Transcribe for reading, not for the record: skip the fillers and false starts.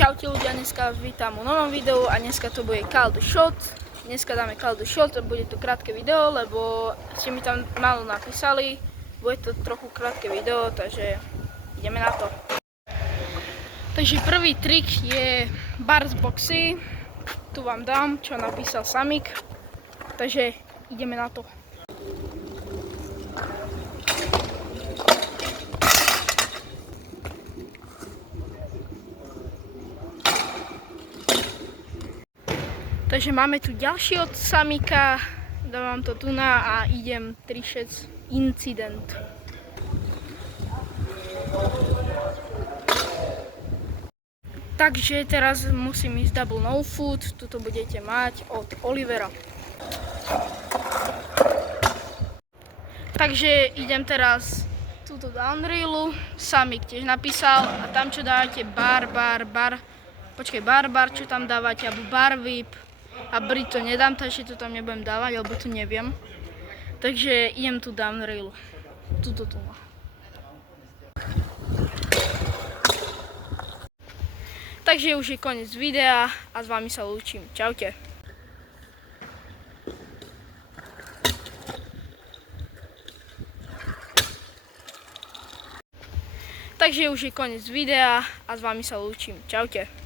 Čaute ľudia, dneska vás vítam u novom videu a dneska to bude Call the Shot. Dneska dáme Call the Shot, bude to krátke video, lebo ste mi tam málo napísali. Bude to trochu krátke video, takže ideme na to. Takže prvý trik je bars boxy. Tu vám dám, čo napísal Samik. Takže ideme na to. Takže máme tu ďalší od Samika, dávam to tu na a idem trišec incident. Takže teraz musím ísť double no foot, tuto budete mať od Olivera. Takže idem teraz túto do Unrealu, Samik tiež napísal a tam čo dávate bar, čo tam dávate, alebo bar whip. A Brit to nedám, takže to tam nebudem dávať, alebo to neviem. Takže idem tu do Unrealu. Tuto tu má. Takže už je koniec videa a s vami sa lúčim. Čaute. Takže už je koniec videa a s vami sa lúčim. Čaute.